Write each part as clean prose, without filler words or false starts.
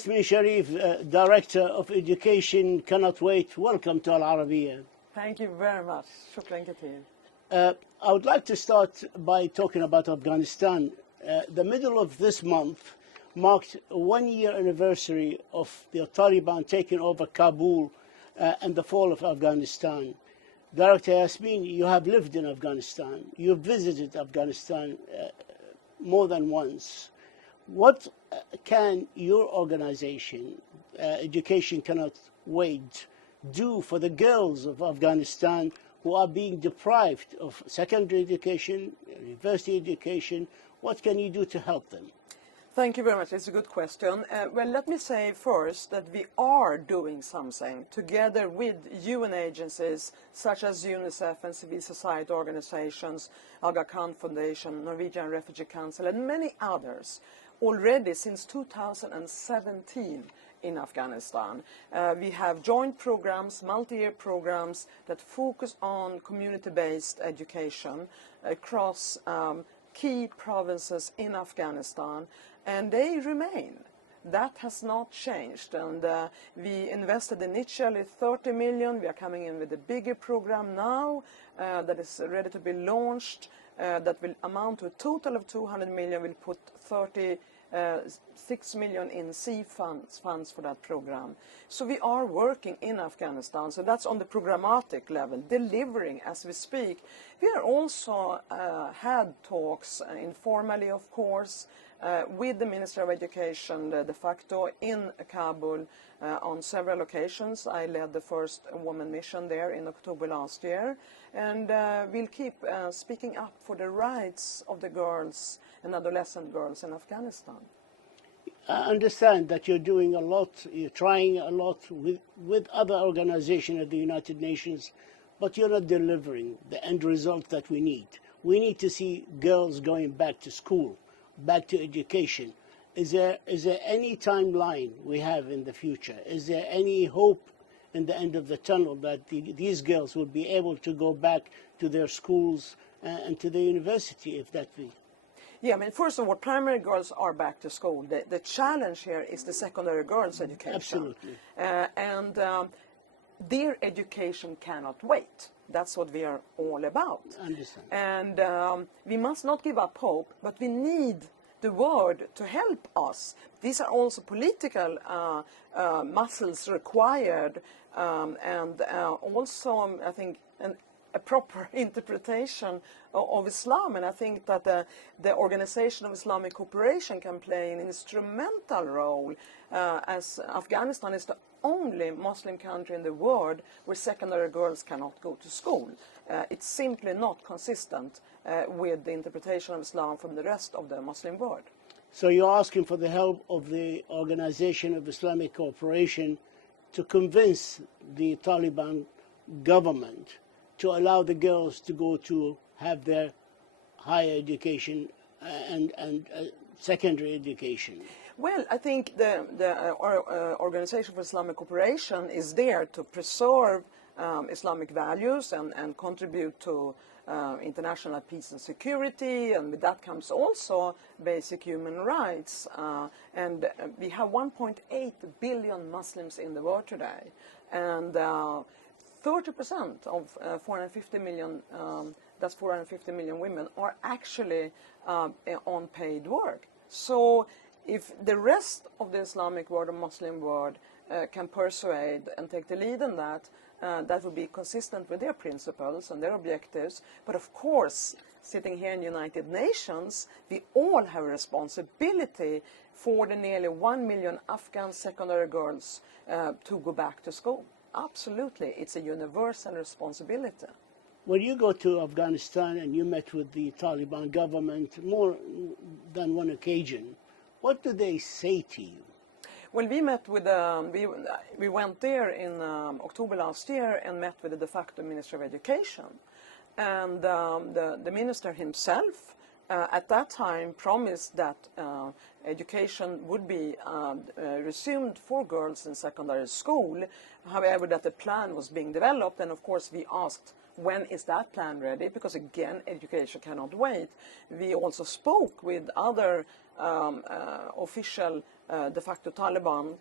Yasmine Sherif, Director of Education, cannot wait. Welcome to Al-Arabiya. Thank you very much. Shukran kathir. I would like to start by talking about Afghanistan. The middle of this month marked a one-year anniversary of the Taliban taking over Kabul and the fall of Afghanistan. Director Yasmine, you have lived in Afghanistan. You visited Afghanistan more than once. What can your organization, Education Cannot Wait, do for the girls of Afghanistan who are being deprived of secondary education, university education? What can you do to help them? Thank you very much. It's a good question. Well, let me say first that we are doing something together with UN agencies such as UNICEF and civil society organizations, Aga Khan Foundation, Norwegian Refugee Council, and many others already since 2017 in Afghanistan. We have joint programs, multi-year programs that focus on community-based education across key provinces in Afghanistan, and they remain. That has not changed, and we invested initially 30 million. We are coming in with a bigger program now that is ready to be launched that will amount to a total of 200 million. We'll put 6 million in C funds for that program. So we are working in Afghanistan. So that's on the programmatic level, delivering as we speak. We are also had talks informally, of course, with the Minister of Education de facto in Kabul on several occasions. I led the first woman mission there in October last year, and we'll keep speaking up for the rights of the girls and adolescent girls in Afghanistan. I understand that you're doing a lot, you're trying a lot with other organizations at the United Nations, but you're not delivering the end result that we need. We need to see girls going back to school, back to education. Is there any timeline we have in the future? Is there any hope in the end of the tunnel that these girls will be able to go back to their schools and to the university, if that be? Yeah, I mean, first of all, primary girls are back to school. The challenge here is the secondary girls' education. Absolutely. And their education cannot wait. That's what we are all about. I understand. And we must not give up hope, but we need the world to help us. These are also political muscles required, and also, I think, a proper interpretation of Islam. And I think that the Organization of Islamic Cooperation can play an instrumental role, as Afghanistan is the only Muslim country in the world where secondary girls cannot go to school. It's simply not consistent with the interpretation of Islam from the rest of the Muslim world. So you're asking for the help of the Organization of Islamic Cooperation to convince the Taliban government to allow the girls to go to have their higher education and secondary education? Well, I think the Organization for Islamic Cooperation is there to preserve Islamic values and contribute to international peace and security, and with that comes also basic human rights. And we have 1.8 billion Muslims in the world today, and 30% of 450 million, that's 450 million women, are actually on paid work. So if the rest of the Islamic world or Muslim world can persuade and take the lead in that, that would be consistent with their principles and their objectives. But of course, sitting here in the United Nations, we all have a responsibility for the nearly 1 million Afghan secondary girls to go back to school. Absolutely, it's a universal responsibility. When you go to Afghanistan and you met with the Taliban government more than one occasion, what do they say to you? Well, we met with we went there in October last year and met with the de facto Minister of Education, and the minister himself at that time promised that education would be resumed for girls in secondary school. However, that the plan was being developed, and of course we asked, when is that plan ready? Because again, education cannot wait. We also spoke with other official de facto Taliban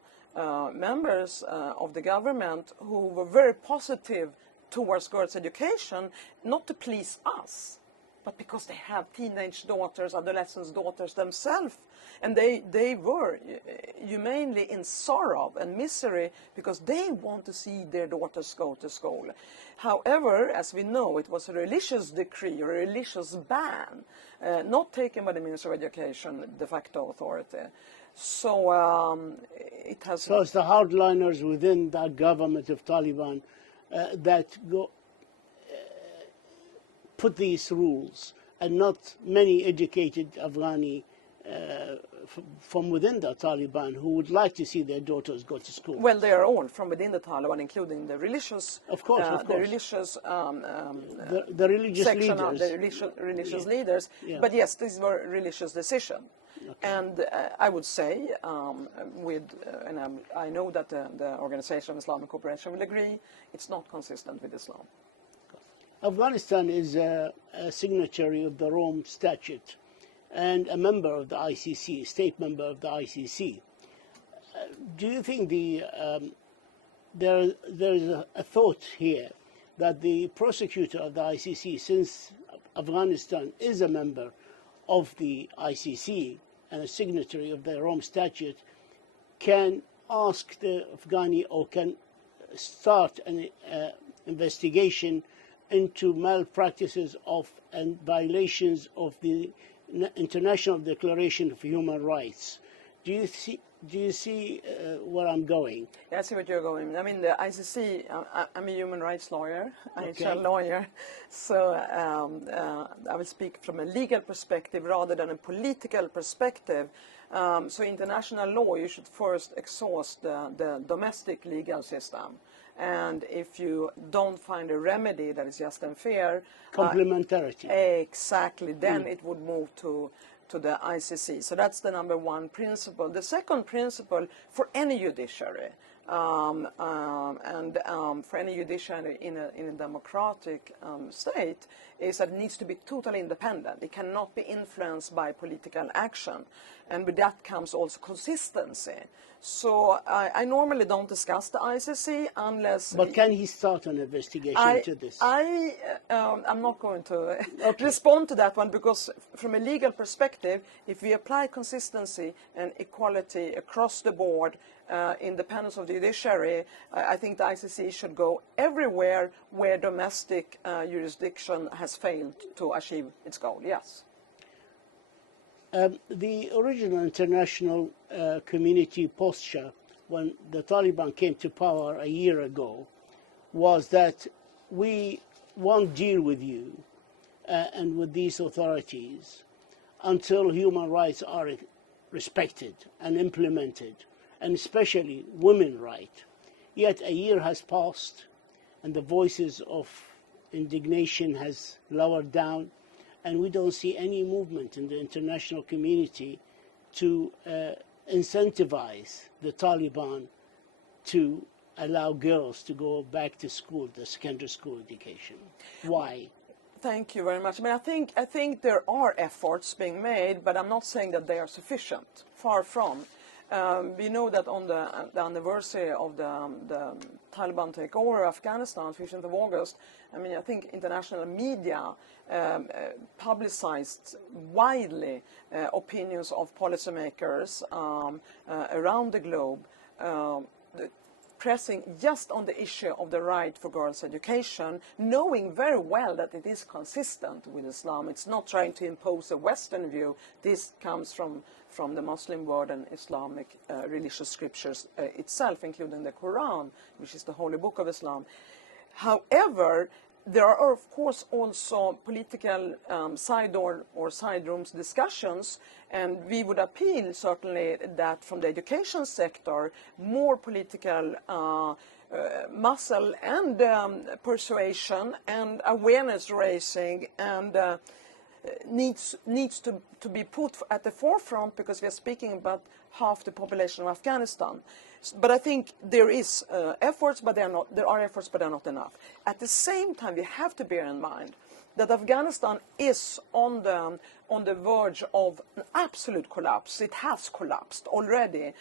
members of the government who were very positive towards girls' education, not to please us, but because they have teenage daughters, adolescent daughters themselves. And they were humanely in sorrow and misery because they want to see their daughters go to school. However, as we know, it was a religious decree or a religious ban, not taken by the Ministry of Education, de facto authority. So it has... So it's the hardliners within that government of Taliban that put these rules, and not many educated Afghani from within the Taliban who would like to see their daughters go to school. Well, they are all from within the Taliban, including the religious, of course. the religious, the religious section leaders, of the religious leaders. Yeah. But yes, these were religious decisions. Okay. And I would say, I know that the Organization of Islamic Cooperation will agree, it's not consistent with Islam. Afghanistan is a signatory of the Rome Statute and a member of the ICC, state member of the ICC. Do you think there is a thought here that the prosecutor of the ICC, since Afghanistan is a member of the ICC and a signatory of the Rome Statute, can ask the Afghani or can start an investigation into malpractices of and violations of the International Declaration of Human Rights? Do you see where I'm going? Yeah, I see what you're going. I mean, the ICC, I'm a human rights lawyer, Okay. I'm a lawyer, so I will speak from a legal perspective rather than a political perspective. So international law, you should first exhaust the domestic legal system. And if you don't find a remedy that is just and fair... Complementarity. Exactly. Then it would move to the ICC. So that's the number one principle. The second principle for any judiciary, for any judiciary in a democratic state, is that it needs to be totally independent. It cannot be influenced by political action. And with that comes also consistency. So I normally don't discuss the ICC unless... But can he start an investigation into this? I'm not going to respond to that one, because from a legal perspective, if we apply consistency and equality across the board, independence of the judiciary, I think the ICC should go everywhere where domestic jurisdiction has failed to achieve its goal, yes. The original international community posture when the Taliban came to power a year ago was that we won't deal with you and with these authorities until human rights are respected and implemented, and especially women's rights. Yet a year has passed and the voices of indignation has lowered down, and we don't see any movement in the international community to incentivize the Taliban to allow girls to go back to school, the secondary school education. Why? Thank you very much. I mean, I think there are efforts being made, but I'm not saying that they are sufficient. Far from. We know that on the anniversary of the Taliban takeover of Afghanistan, 15th of August, I mean, I think international media publicized widely opinions of policymakers around the globe pressing just on the issue of the right for girls' education, knowing very well that it is consistent with Islam. It's not trying to impose a Western view. This comes from the Muslim world and Islamic religious scriptures itself, including the Quran, which is the holy book of Islam. However, there are, of course, also political side rooms discussions, and we would appeal, certainly, that from the education sector, more political muscle and persuasion and awareness raising and needs to be put at the forefront, because we are speaking about half the population of Afghanistan. But I think there is efforts, but there are efforts, but they are not enough. At the same time, we have to bear in mind that Afghanistan is on the verge of an absolute collapse. It has collapsed already.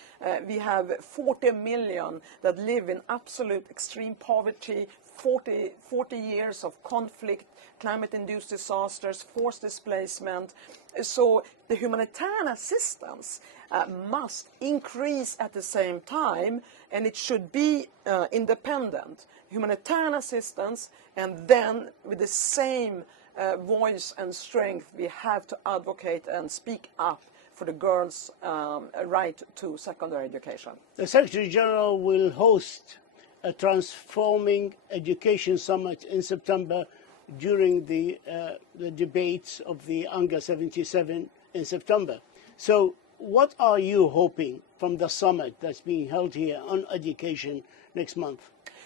We have 40 million that live in absolute extreme poverty, 40 years of conflict, climate-induced disasters, forced displacement. So the humanitarian assistance must increase at the same time, and it should be independent. Humanitarian assistance, and then with the same voice and strength, we have to advocate and speak up for the girls' right to secondary education. The Secretary General will host a Transforming Education Summit in September during the debates of the UNGA 77 in September. So what are you hoping from the summit that's being held here on education next month?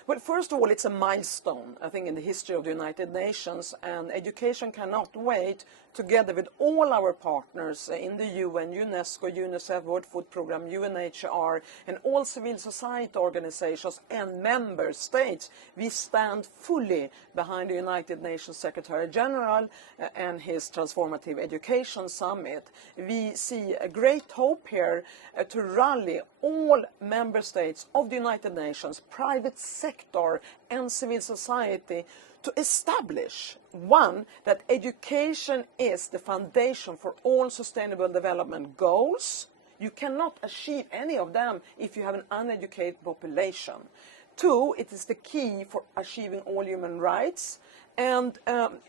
Well, first of all, it's a milestone, I think, in the history of the United Nations, and education cannot wait, together with all our partners in the UN, UNESCO, UNICEF, World Food Programme, UNHCR, and all civil society organizations and member states. We stand fully behind the United Nations Secretary General and his Transformative Education Summit. We see a great hope here to rally all member states of the United Nations, private sector and civil society, to establish, one, that education is the foundation for all sustainable development goals. You cannot achieve any of them if you have an uneducated population. Two, it is the key for achieving all human rights. And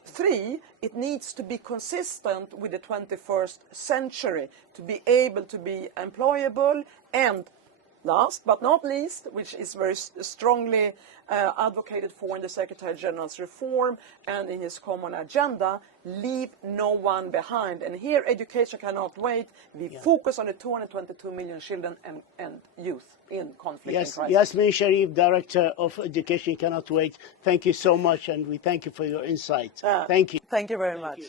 three, it needs to be consistent with the 21st century to be able to be employable, and last but not least, which is very strongly advocated for in the Secretary General's reform and in his common agenda, leave no one behind. And here education cannot wait. We focus on the 222 million children and youth in conflict and crisis. Yasmine Sherif, Director of Education Cannot Wait, thank you so much, and we thank you for your insight. Thank you. Thank you very much.